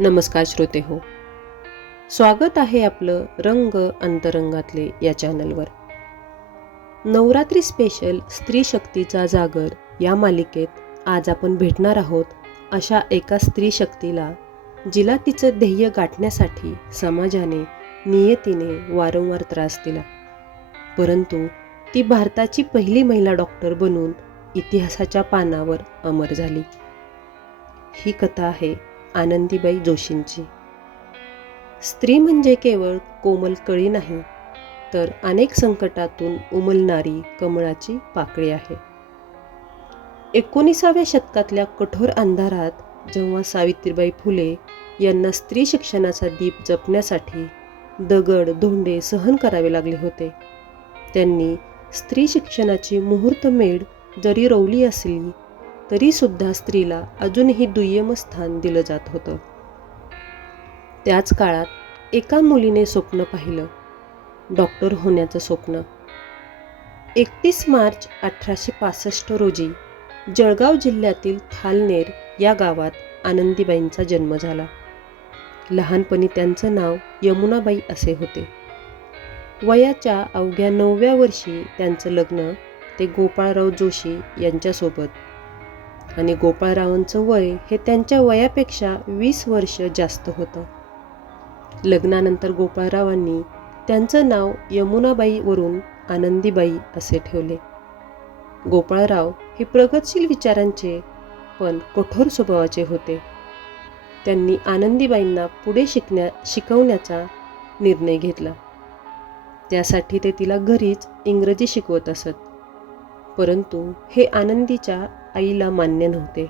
नमस्कार श्रोते हो. स्वागत आहे आपलं रंग अंतरंगातले या चॅनलवर. नवरात्री स्पेशल स्त्री शक्तीचा जागर या मालिकेत आज आपण भेटणार आहोत अशा एका स्त्री शक्तीला जिला तिचं ध्येय गाठण्यासाठी समाजाने नियतीने वारंवार त्रास दिला. परंतु ती भारताची पहिली महिला डॉक्टर बनून इतिहासाच्या पानावर अमर झाली. ही कथा आहे आनंदीबाई जोशींची. स्त्री म्हणजे केवळ कोमल कळी नाही तर अनेक संकटातून उमलणारी कमळाची पाकळी आहे. एकोणीसाव्या शतकातल्या कठोर अंधारात जेव्हा सावित्रीबाई फुले यांना स्त्री शिक्षणाचा दीप जपण्यासाठी दगड धोंडे सहन करावे लागले होते त्यांनी स्त्री शिक्षणाची मुहूर्तमेढ जरी रोवली असली तरीसुद्धा स्त्रीला अजूनही दुय्यम स्थान दिलं जात होतं. त्याच काळात एका मुलीने स्वप्न पाहिलं. डॉक्टर होण्याचं स्वप्न. एकतीस मार्च अठराशे पासष्ट रोजी जळगाव जिल्ह्यातील थालनेर या गावात आनंदीबाईंचा जन्म झाला. लहानपणी त्यांचं नाव यमुनाबाई असे होते. वयाच्या अवघ्या नवव्या वर्षी त्यांचं लग्न ते गोपाळराव जोशी यांच्यासोबत आणि गोपाळरावांचं वय हे त्यांच्या वयापेक्षा वीस वर्ष जास्त होतं. लग्नानंतर गोपाळरावांनी त्यांचं नाव यमुनाबाईवरून आनंदीबाई असे ठेवले. गोपाळराव हे प्रगतशील विचारांचे पण कठोर स्वभावाचे होते. त्यांनी आनंदीबाईंना पुढे शिकण्या शिकवण्याचा निर्णय घेतला. त्यासाठी ते तिला घरीच इंग्रजी शिकवत असत. परंतु हे आनंदीच्या आईला मान्य नव्हते.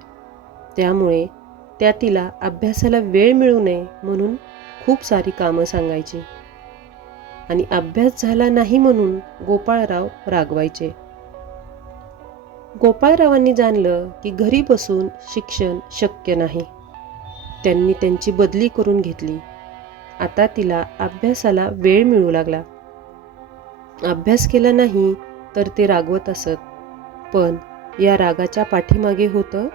त्यामुळे त्या तिला अभ्यासाला वेळ मिळू नये म्हणून खूप सारी कामं सांगायची. आणि अभ्यास झाला नाही म्हणून गोपाळराव रागवायचे. गोपाळरावांनी जाणलं की घरी बसून शिक्षण शक्य नाही. त्यांनी त्यांची बदली करून घेतली. आता तिला अभ्यासाला वेळ मिळू लागला. अभ्यास केला नाही तर ते रागवत असत. पण या रागाच्या पाठीमागे होतं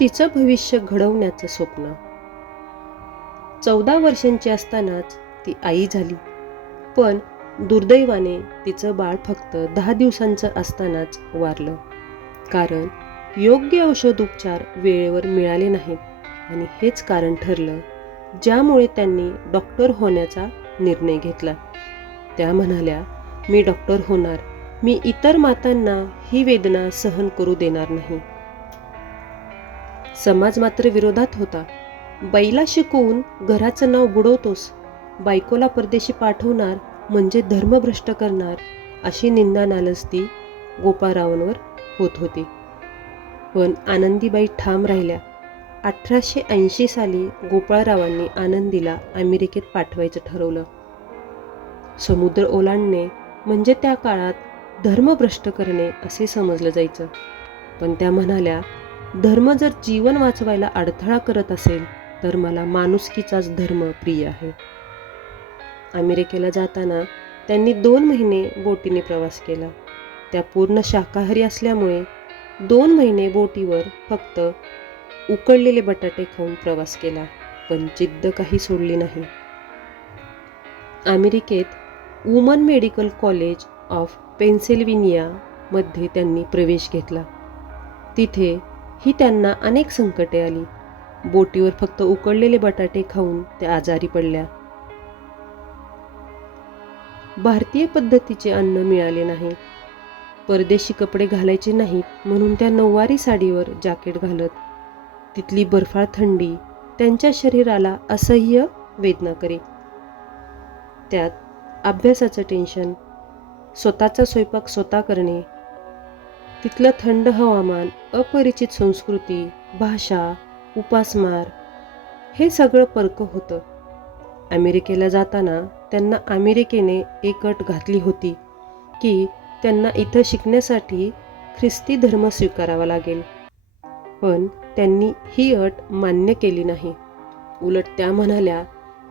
तिचं भविष्य घडवण्याचं स्वप्न. चौदा वर्षांची असतानाच ती आई झाली. पण दुर्दैवाने तिचं बाळ फक्त दहा दिवसांचं असतानाच वारलं. कारण योग्य औषधोपचार वेळेवर मिळाले नाहीत आणि हेच कारण ठरलं ज्यामुळे त्यांनी डॉक्टर होण्याचा निर्णय घेतला. त्या म्हणाल्या मी डॉक्टर होणार मी इतर मातांना ही वेदना सहन करू देणार नाही. समाज मात्र विरोधात होता. बैला शिकवून घराचं नाव बुडवतोस बायकोला परदेशी पाठवणार म्हणजे धर्मभ्रष्ट करणार अशी निंदा नालस्ती गोपाळरावांवर होत होती. पण आनंदीबाई ठाम राहिल्या. अठराशे ऐंशी साली गोपाळरावांनी आनंदीला अमेरिकेत पाठवायचं ठरवलं. समुद्र ओलांडणे म्हणजे त्या काळात धर्मभ्रष्ट करणे असे समजलं जायचं. पण त्या म्हणाल्या धर्म जर जीवन वाचवायला अडथळा करत असेल तर मला माणुसकीचाच धर्म प्रिय आहे. अमेरिकेला जाताना त्यांनी दोन महिने बोटीने प्रवास केला. त्या पूर्ण शाकाहारी असल्यामुळे दोन महिने बोटीवर फक्त उकळलेले बटाटे खाऊन प्रवास केला पण जिद्द काही सोडली नाही. अमेरिकेत वुमन मेडिकल कॉलेज ऑफ पेन्सिल्व्हेनियामध्ये त्यांनी प्रवेश घेतला. तिथे ही त्यांना अनेक संकटे आली. बोटीवर फक्त उकळलेले बटाटे खाऊन त्या आजारी पडल्या. भारतीय पद्धतीचे अन्न मिळाले नाही. परदेशी कपडे घालायचे नाहीत म्हणून त्या नऊवारी साडीवर जॅकेट घालत तिथली बर्फाळ थंडी त्यांच्या शरीराला असह्य वेदना करी त्यात अभ्यासाचं टेन्शन स्वतःचा स्वयंपाक स्वतः करणे. तिथलं थंड हवामान अपरिचित संस्कृती भाषा उपासमार हे सगळं परक होतं. अमेरिकेला जाताना त्यांना अमेरिकेने एक अट घातली होती की त्यांना इथं शिकण्यासाठी ख्रिस्ती धर्म स्वीकारावा लागेल. पण त्यांनी ही अट मान्य केली नाही. उलट त्या म्हणाल्या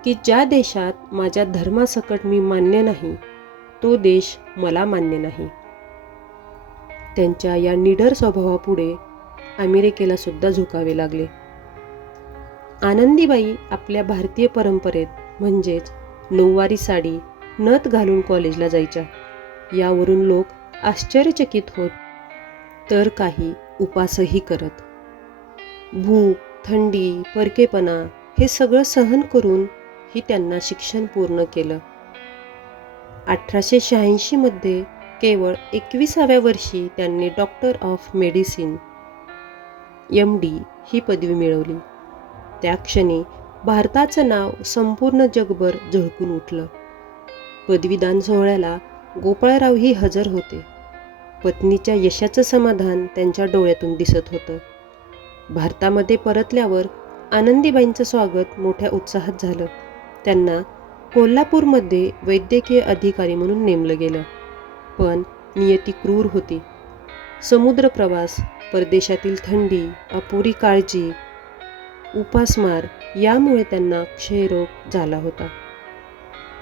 की ज्या देशात माझ्या धर्मासकट मी मान्य नाही तो देश मला मान्य नाही. त्यांच्या या निडर स्वभावापुढे अमेरिकेला सुद्धा झुकावे लागले. आनंदीबाई आपल्या भारतीय परंपरेत म्हणजेच नऊवारी साडी नथ घालून कॉलेजला जायच्या. यावरून लोक आश्चर्यचकित होत तर काही उपासही करत. भूक थंडी परकेपणा हे सगळं सहन करून ही त्यांना शिक्षण पूर्ण केलं. अठराशे शहाऐंशीमध्ये केवळ एकविसाव्या वर्षी त्यांनी doctor of medicine M D ही पदवी मिळवली. त्या क्षणी भारताचं नाव संपूर्ण जगभर झळकून उठलं. पदवीदान सोहळ्याला गोपाळरावही हजर होते. पत्नीच्या यशाचं समाधान त्यांच्या डोळ्यातून दिसत होतं. भारतामध्ये परतल्यावर आनंदीबाईंचं स्वागत मोठ्या उत्साहात झालं. त्यांना कोल्हापूरमध्ये वैद्यकीय अधिकारी म्हणून नेमलं गेलं. पण नियती क्रूर होती. समुद्र प्रवास परदेशातील थंडी अपुरी काळजी उपासमार यामुळे त्यांना क्षयरोग झाला होता.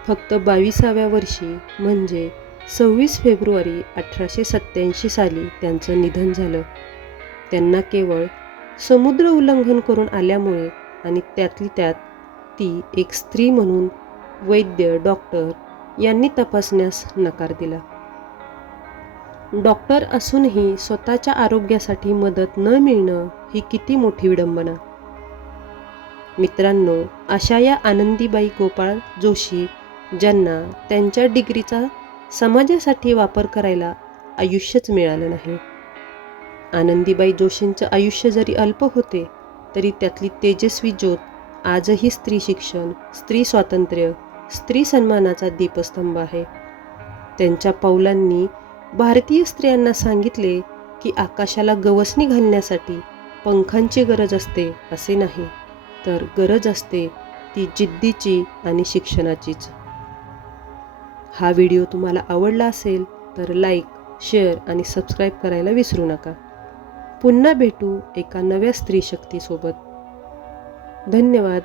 फक्त बावीसाव्या वर्षी म्हणजे सव्वीस फेब्रुवारी अठराशे सत्याऐंशी साली त्यांचं निधन झालं. त्यांना केवळ समुद्र उल्लंघन करून आल्यामुळे आणि त्यातली त्यात ती एक स्त्री म्हणून वैद्य डॉक्टर यांनी तपासण्यास नकार दिला. डॉक्टर असूनही स्वतःच्या आरोग्यासाठी मदत न मिळणं ही किती मोठी विडंबना. मित्रांनो अशा या आनंदीबाई गोपाळ जोशी ज्यांना त्यांच्या डिग्रीचा समाजासाठी वापर करायला आयुष्यच मिळालं नाही. आनंदीबाई जोशींचं आयुष्य जरी अल्प होते तरी त्यातली तेजस्वी ज्योत आजही स्त्री शिक्षण स्त्री स्वातंत्र्य स्त्री सन्मानाचा दीपस्तंभ आहे. त्यांच्या पावलांनी भारतीय स्त्रियांना सांगितले की आकाशाला गवसणी घालण्यासाठी पंखांची गरज असते असे नाही तर गरज असते ती जिद्दीची आणि शिक्षणाचीच. हा व्हिडिओ तुम्हाला आवडला असेल तर लाईक शेअर आणि सबस्क्राईब करायला विसरू नका. पुन्हा भेटू एका नव्या स्त्री शक्तीसोबत. धन्यवाद.